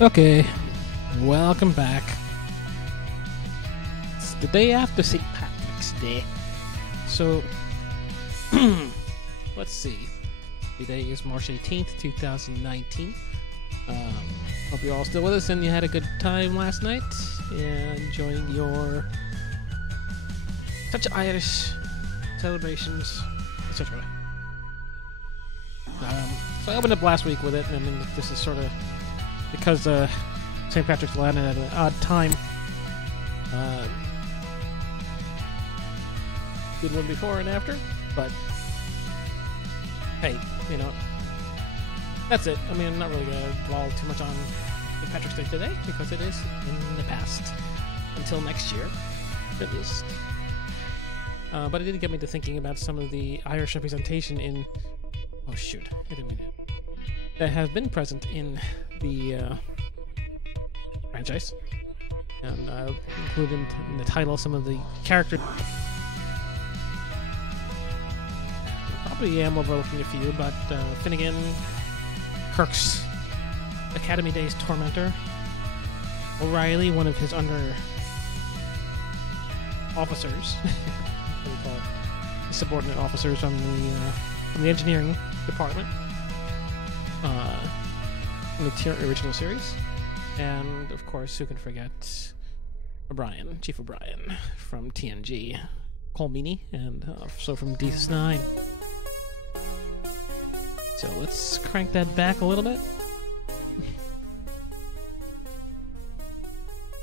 Okay, welcome back. It's the day after St. Patrick's Day. So, let's see. Today is March 18th, 2019. Hope you're all still with us and you had a good time last night. And enjoying your such Irish celebrations, etc. So I opened up last week with it, and then this is sort of because St. Patrick's landed at an odd time. Good one before and after, but hey, you know, that's it. I mean, I'm not really going to dwell too much on St. Patrick's Day today because it is in the past until next year, at least. But it did get me to thinking about some of the Irish representation in... Oh, shoot. I didn't mean to... That have been present in the franchise. And I'll include in the title some of the characters. Probably am overlooking a few, but Finnegan, Kirk's Academy Days Tormentor, O'Reilly, one of his under officers, what do you call it? Subordinate officers from the engineering department, in the original series, and of course, who can forget O'Brien, Chief O'Brien from TNG, Cole Meany, and also from DS9. So let's crank that back a little bit.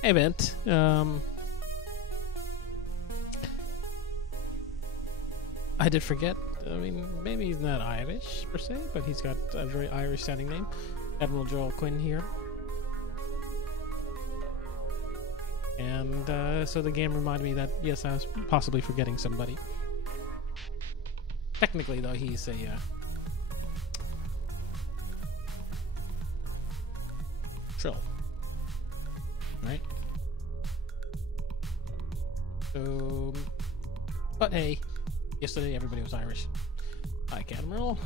Hey, Bent. I did forget. I mean, maybe he's not Irish per se, but he's got a very Irish-sounding name. Admiral Joel Quinn here. And so the game reminded me that, yes, I was possibly forgetting somebody. Technically, though, he's a... Trill. Right? So... But hey, yesterday everybody was Irish. Like Admiral.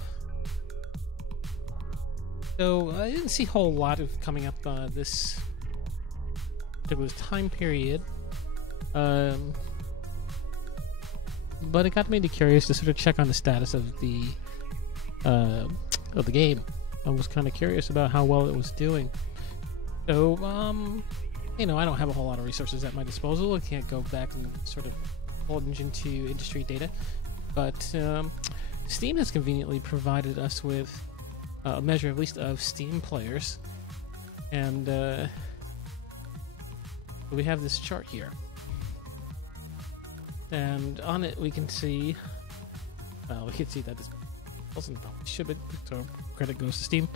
So I didn't see a whole lot of coming up this particular time period. But it got me curious to sort of check on the status of the game. I was kind of curious about how well it was doing. So, you know, I don't have a whole lot of resources at my disposal. I can't go back and sort of plunge into industry data. But Steam has conveniently provided us with a measure, at least, of Steam players. And we have this chart here. And on it we can see... Well, we can see that this wasn't probably should, but so credit goes to Steam.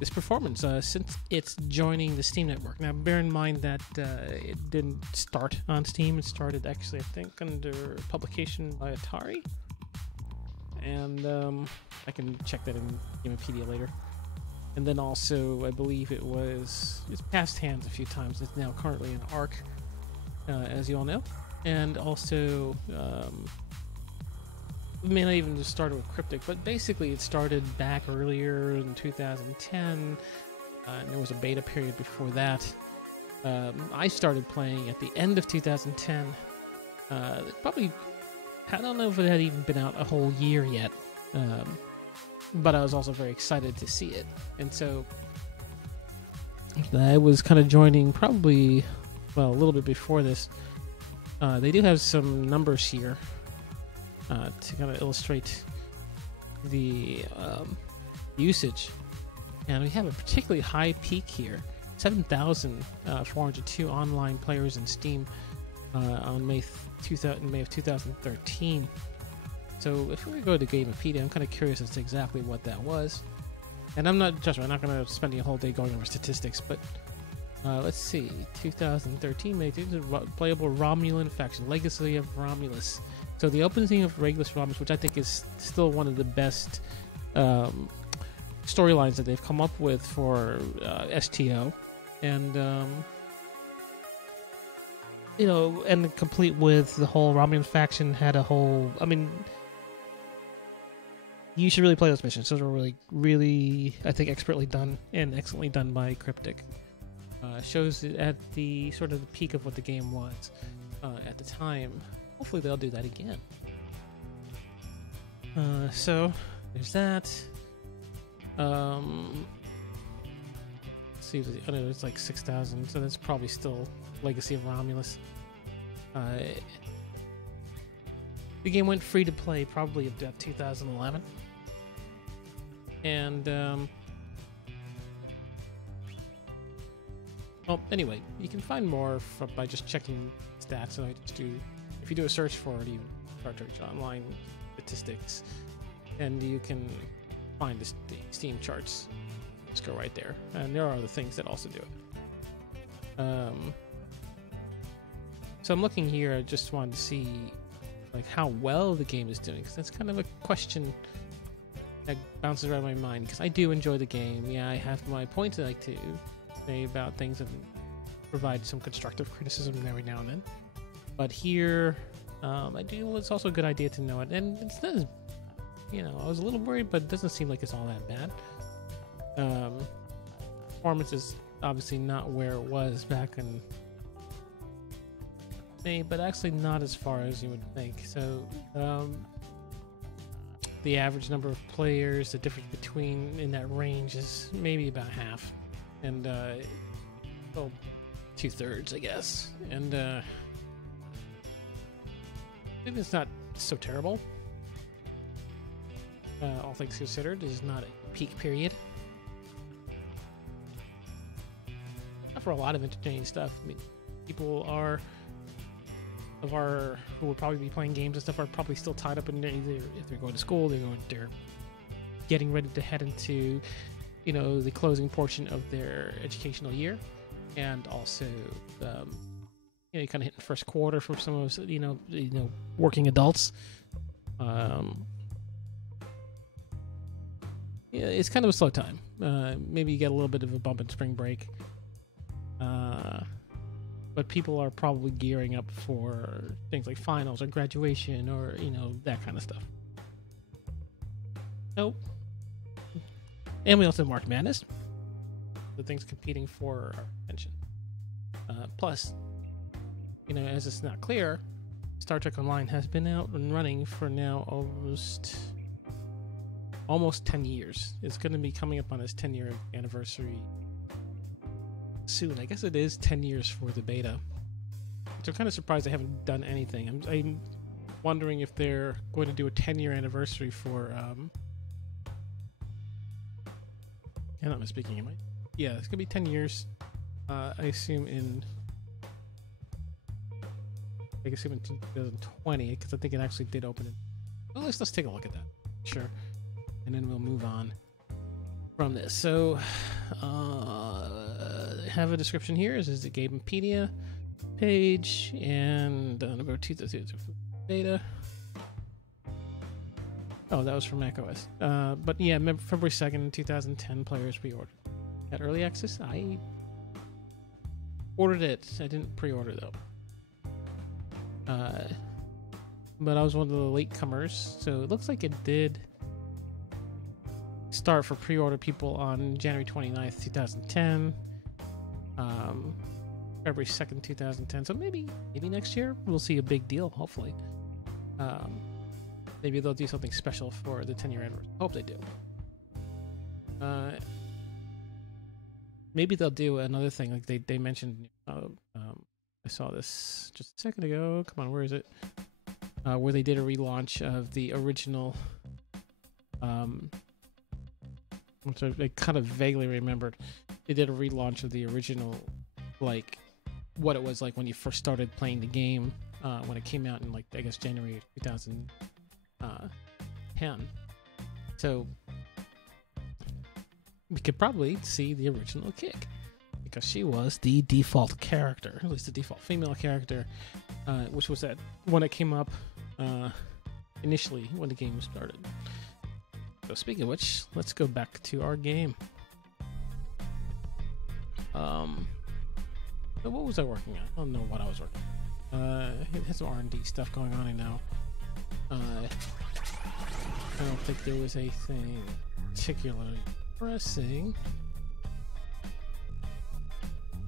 This performance since it's joining the Steam network. Now, bear in mind that it didn't start on Steam. It started actually, I think, under publication by Atari. And I can check that in Gamepedia later. And then also, I believe it's passed hands a few times. It's now currently in ARC, as you all know. And also, I mean, I even just started with Cryptic, but basically it started back earlier in 2010, and there was a beta period before that. I started playing at the end of 2010. Probably, I don't know if it had even been out a whole year yet, but I was also very excited to see it. And so I was kind of joining probably, well, a little bit before this. They do have some numbers here. To kind of illustrate the usage, and we have a particularly high peak here, 7,402 online players in Steam on May of 2013. So if we go to Gamepedia, I'm kind of curious as to exactly what that was, and I'm not going to spend a whole day going over statistics, but let's see, 2013 May playable Romulan faction, Legacy of Romulus. So the opening of Regulus Romulus, which I think is still one of the best storylines that they've come up with for STO, and you know, and complete with the whole Romulan faction had a whole. I mean, You should really play those missions. Those are really, really, I think, expertly done and excellently done by Cryptic. Shows it at the sort of the peak of what the game was at the time. Hopefully they'll do that again. So there's that. Let's see, I know it's like 6,000, so that's probably still Legacy of Romulus. The game went free to play probably about 2011. And, well, anyway, you can find more by just checking stats. So if you do a search for it, you start to online statistics, and you can find the Steam charts. Just go right there. And there are other things that also do it. So I'm looking here, I just wanted to see like how well the game is doing, because that's kind of a question that bounces around my mind, because I do enjoy the game. Yeah, I have my points I like to say about things and provide some constructive criticism every now and then. But here, it's also a good idea to know it. And it's not, I was a little worried, but it doesn't seem like it's all that bad. Performance is obviously not where it was back in May, but actually not as far as you would think. So, the average number of players, the difference between in that range is maybe about half, and well, 2/3, I guess. And I think it's not so terrible. All things considered, it is not a peak period. Not for a lot of entertaining stuff. I mean, people who will probably be playing games and stuff are probably still tied up in either if they're going to school, they're getting ready to head into, the closing portion of their educational year, and also, you kind of hitting first quarter for some of us, working adults. Yeah, it's kind of a slow time. Maybe you get a little bit of a bump in spring break. But people are probably gearing up for things like finals or graduation or, that kind of stuff. Nope. And we also have March Madness. The things competing for our attention. Plus, as it's not clear, Star Trek Online has been out and running for now almost 10 years. It's going to be coming up on its 10-year anniversary soon. I guess it is 10 years for the beta, which I'm kind of surprised they haven't done anything. I'm wondering if they're going to do a 10-year anniversary for I'm not misspeaking, am I? Yeah, it's gonna be 10 years. I assume in 2020, because I think it actually did open it. Well, let's take a look at that. Sure. And then we'll move on from this. So I have a description here. This is the Gamepedia page, and number 2 data. Oh, that was from macOS. But yeah, February 2nd, 2010, players pre-ordered. At early access, I ordered it. I didn't pre-order though. But I was one of the latecomers, so it looks like it did start for pre-order people on January 29th, 2010. February 2nd, 2010. So maybe next year we'll see a big deal, hopefully. Maybe they'll do something special for the 10-year anniversary. Hope they do. Maybe they'll do another thing like they mentioned. I saw this just a second ago. Come on, where is it? Where they did a relaunch of the original, which I kind of vaguely remembered. They did a relaunch of the original, like what it was like when you first started playing the game, when it came out in I guess January 2010. So we could probably see the original Kik, because she was the default character, at least the default female character, which was that one that came up initially when the game started. So speaking of which, let's go back to our game. So what was I working on? I don't know what I was working on. It has some R&D stuff going on right now. I don't think there was anything particularly pressing.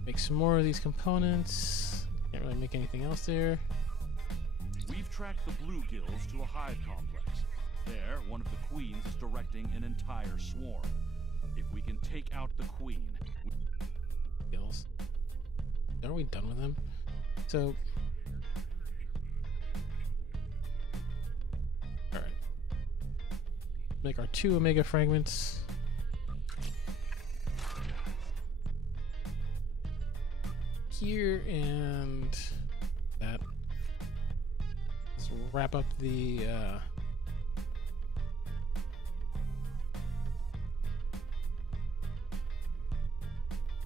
Make some more of these components. Can't really make anything else there. We've tracked the bluegills to a hive complex. There, one of the queens is directing an entire swarm. If we can take out the queen... Gills. Are we done with them? So... Alright. Make our 2 Omega fragments. Here and that. Let's wrap up the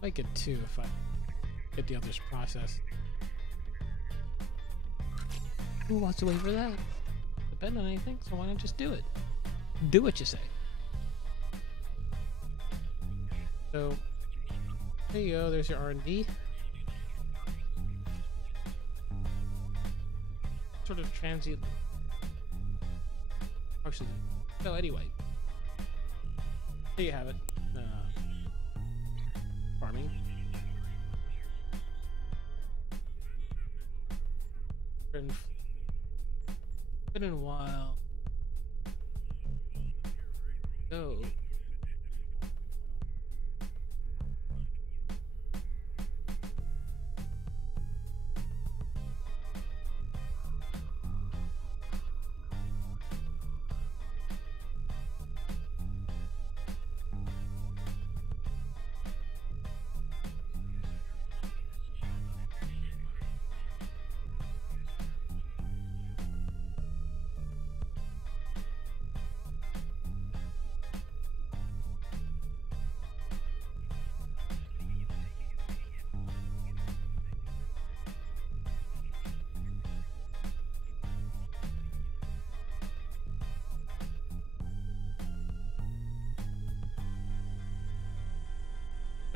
might get 2 if I get the others processed. Who wants to wait for that? Depend on anything, so why not just do it? Do what you say. So there you go, there's your R&D. Sort of transient. Actually, so anyway, there you have it. Farming. Been in a while. So.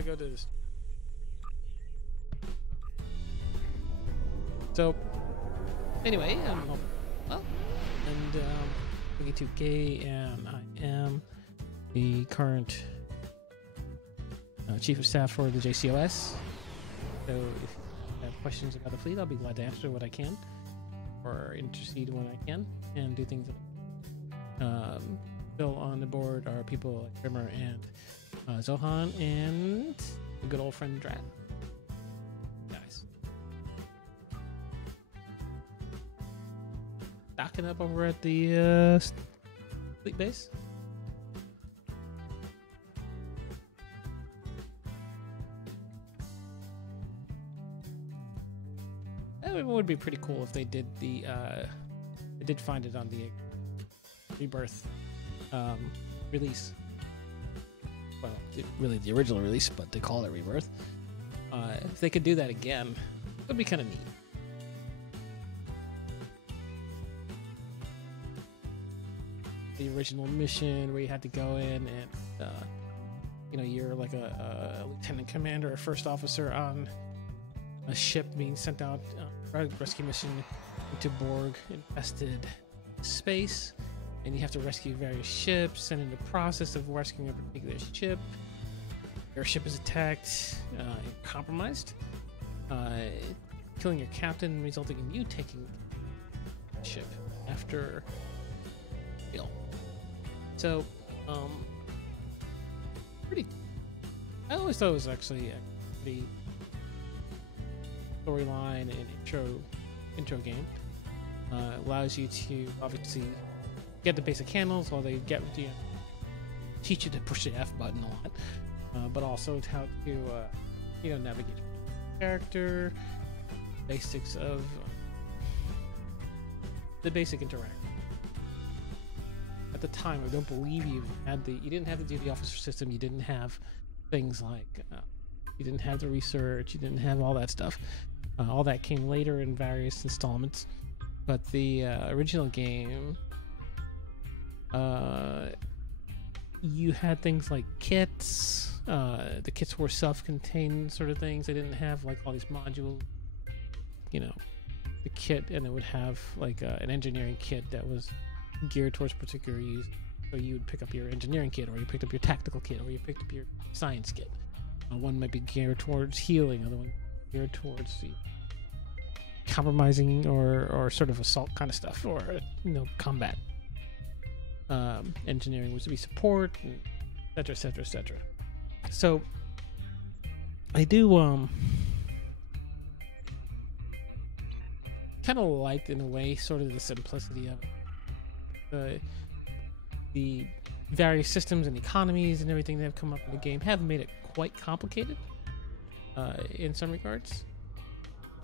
Go to this. So anyway, well, and 22K, and I am the current chief of staff for the JCOS. So if you have questions about the fleet, I'll be glad to answer what I can, or intercede when I can, and do things. Still on the board are people like Rimmer and Zohan and a good old friend Drat. Guys. Docking up over at the fleet base. It would be pretty cool if they did the they did find it on the Rebirth release. Well, really the original release, but they call it Rebirth. If they could do that again, it would be kind of neat. The original mission where you had to go in and, you're like a lieutenant commander or first officer on a ship being sent out rescue mission into Borg infested space. And you have to rescue various ships, and in the process of rescuing a particular ship, your ship is attacked and compromised, killing your captain, resulting in you taking the ship after kill. So, I always thought it was actually a pretty storyline and intro game. Allows you to obviously get the basic handles while they teach you to push the F button a lot, but also how to navigate your character, basics of the basic interaction. At the time, I don't believe you didn't have the duty officer system. You didn't have things like you didn't have the research. You didn't have all that stuff. All that came later in various installments. But the original game, you had things like kits. The kits were self-contained sort of things. They didn't have like all these modules. The kit, and it would have like an engineering kit that was geared towards particular use. So you would pick up your engineering kit, or you picked up your tactical kit, or you picked up your science kit. One might be geared towards healing, other one geared towards the compromising or sort of assault kind of stuff, or combat. Engineering was to be support, and et cetera, et cetera. So I do kind of liked, in a way, sort of the simplicity of it. The various systems and economies and everything that have come up in the game have made it quite complicated in some regards.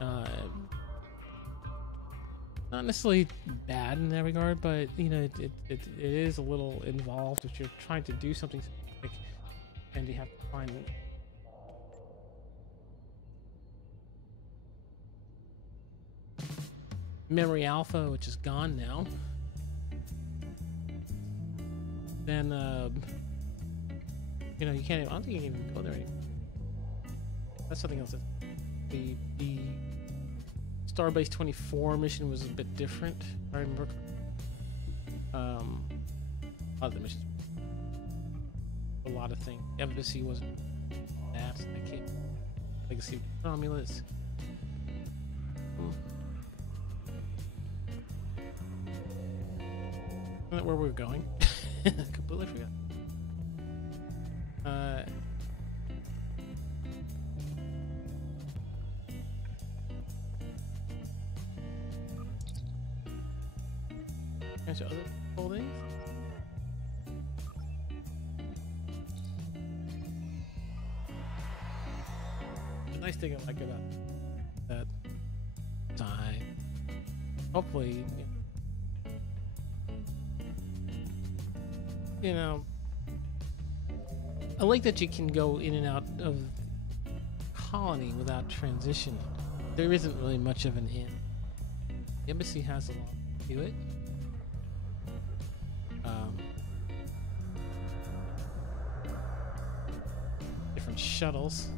Not necessarily bad in that regard, but it is a little involved if you're trying to do something specific, and you have to find memory alpha, which is gone now. Then you can't even, I don't think you can even go there anymore. That's something else. The Starbase 24 mission was a bit different, if I remember. A lot of the missions, a lot of things. Embassy wasn't that. I can't. Legacy of Romulus. Isn't that where we're going? Completely forgot. There's other holdings. The nice thing I like about that time, hopefully, I like that you can go in and out of colony without transition. There isn't really much of an in. The embassy has a lot to it. Different shuttles.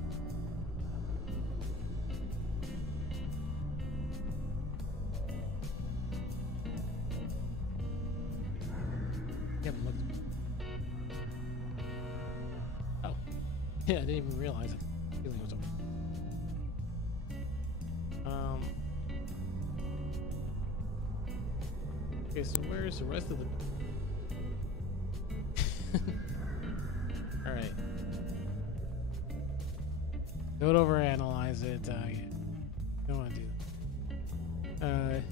You haven't looked. Oh, yeah, I didn't even realize it. Feeling was over. Okay, so where's the rest of the? All right. Don't overanalyze it. Don't want to do that. I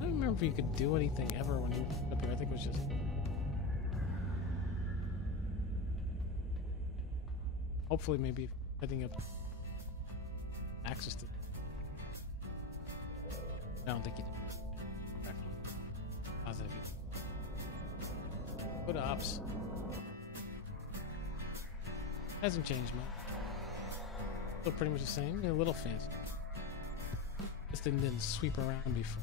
don't remember if you could do anything ever when you were up here. I think it was just. Hopefully, maybe heading up access to. I don't think you did. Positive. Go to ops. Hasn't changed much. Still pretty much the same. A little fancy. This thing didn't sweep around before.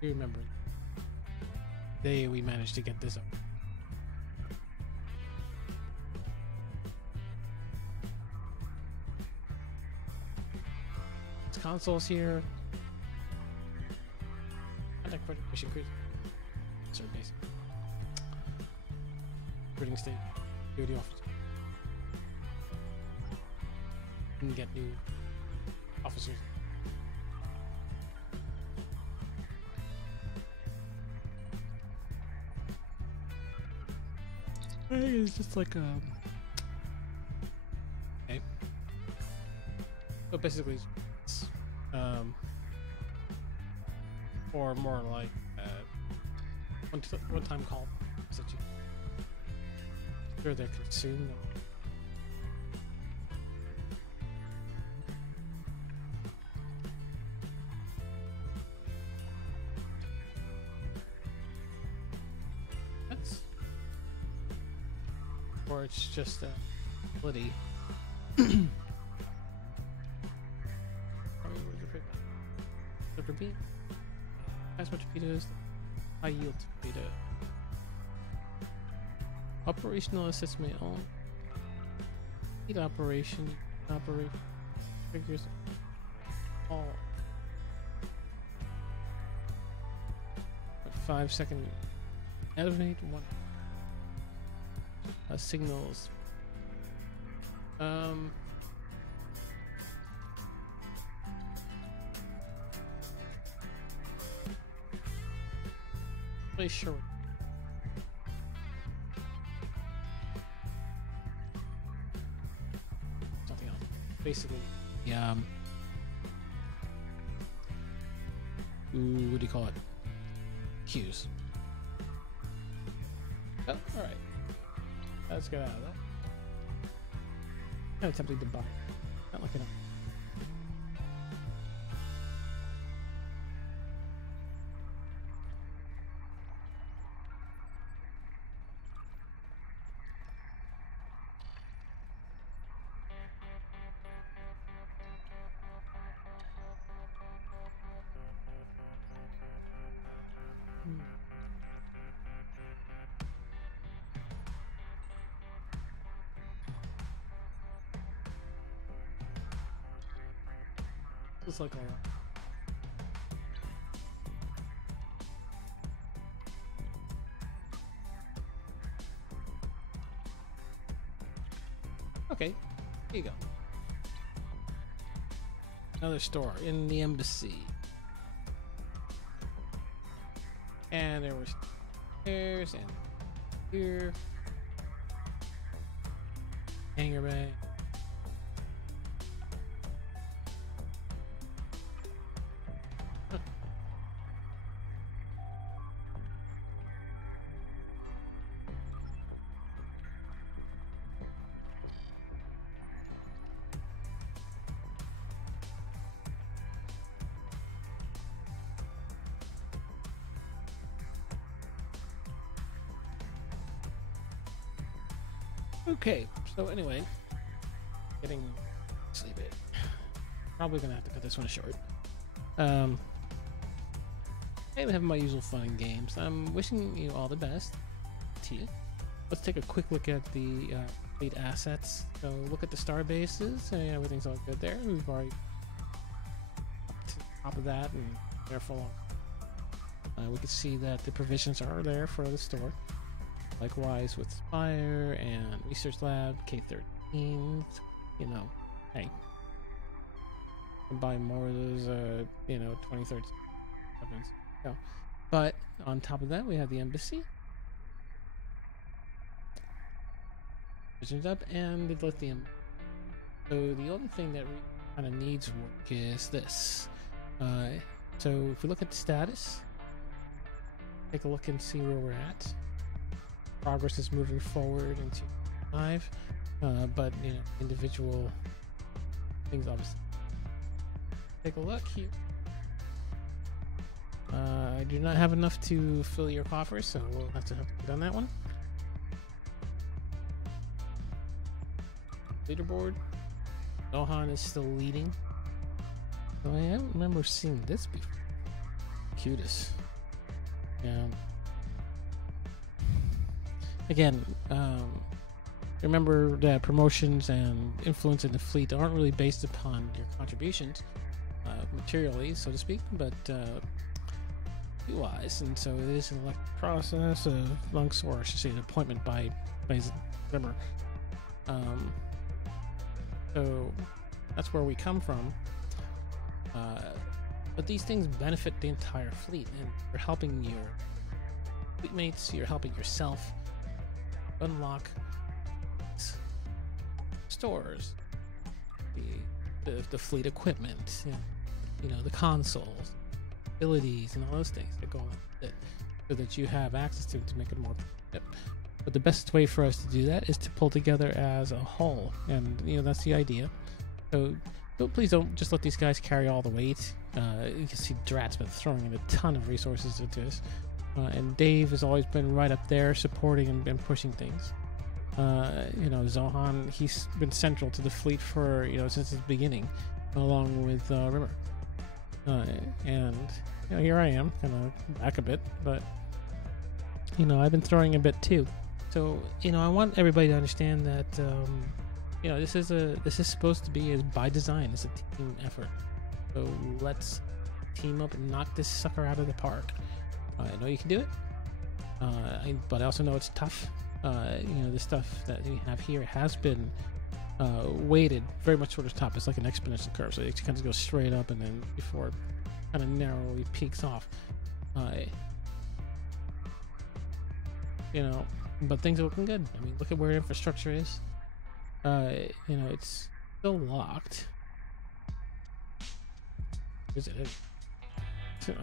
You remember the day we managed to get this up. Consoles here. Contact mission cruise. Sorry, base. Recruiting state. Duty officer. You can get new officers. I think it's just like okay. So basically. Or more like one-time call that you sure they're consumed. That's or it's just a ability. Dr. B. As much torpedoes, high yield torpedo. Operational assist may own. Lead operation figures all 5-second elevate one signals. Really sure. Something else. Basically, what do you call it? Cues. Oh, all right. Let's get out of that. I'm tempted to buy. Not looking up. Looks like a lot. Okay, here you go. Another store in the embassy. And there was stairs and here. Hangar bay. Okay, so anyway, getting sleepy. Probably gonna have to cut this one short. I'm having my usual fun and games. I'm wishing you all the best. To you. Let's take a quick look at the fleet assets. So look at the star bases. Everything's all good there. We've already to the top of that and careful. We can see that the provisions are there for the store. Likewise with Spire and Research Lab, K-13, you know, hey, buy more of those, 2013 weapons. So, but on top of that, we have the embassy, provisions up, and the lithium. So the only thing that kind of needs work is this. So if we look at the status, take a look and see where we're at. Progress is moving forward into 5, but individual things obviously. Take a look here. I do not have enough to fill your coffers, so we'll have to get on that one. Leaderboard. Zohan is still leading. So I don't remember seeing this before. Cutest. Yeah. Again, remember that promotions and influence in the fleet aren't really based upon your contributions, materially, so to speak, but wise, and so it is an elected process, or I should say, an appointment by member. So that's where we come from. But these things benefit the entire fleet, and you're helping your fleetmates, you're helping yourself unlock stores, the fleet equipment, the consoles, abilities, and all those things that go on with it, so that you have access to make it more. But the best way for us to do that is to pull together as a whole, and that's the idea. So please don't just let these guys carry all the weight. You can see Drat's been throwing in a ton of resources into this. And Dave has always been right up there supporting and pushing things. Zohan, he's been central to the fleet for, since its beginning, along with Rimmer. And here I am, kind of back a bit, but, I've been throwing a bit too. So, I want everybody to understand that, this is supposed to be by design. It's a team effort. So let's team up and knock this sucker out of the park. I know you can do it, but I also know it's tough. The stuff that we have here has been weighted very much towards the top. It's like an exponential curve, so it kind of goes straight up and then before it kind of narrowly peaks off. But things are looking good. I mean, look at where infrastructure is. It's still locked. Is it? Oh,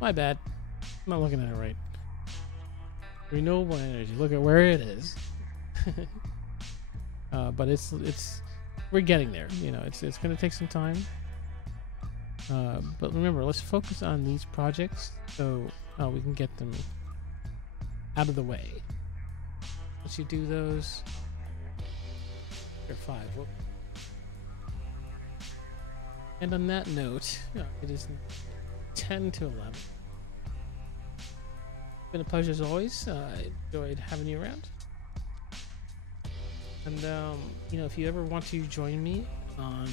my bad. I'm not looking at it right. Renewable energy. Look at where it is. But it's we're getting there. It's going to take some time. But remember, let's focus on these projects so we can get them out of the way. Once you do those, you're 5. Whoop. And on that note, it is 10 to 11. It's been a pleasure as always. I enjoyed having you around. And if you ever want to join me on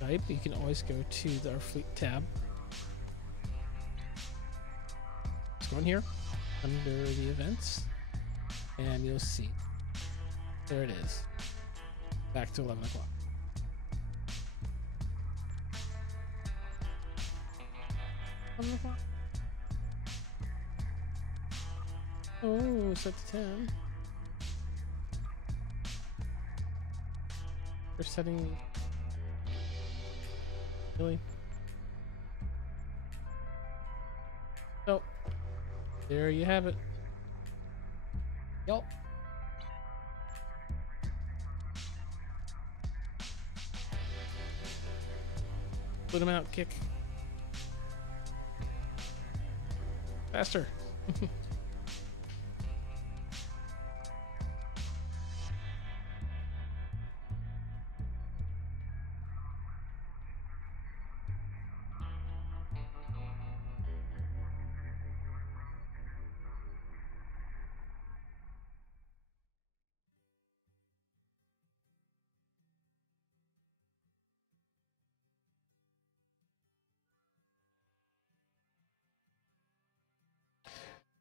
Skype, you can always go to our Fleet tab. Just go in here under the events, and you'll see. There it is. Back to 11 o'clock. Oh, set to 10. We're setting. Really? So, there you have it. Yup. Put him out, Kik. Faster.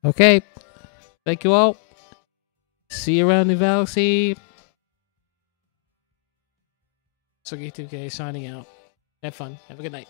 Okay. Thank you all. See you around the galaxy. Sugi2K signing out. Have fun. Have a good night.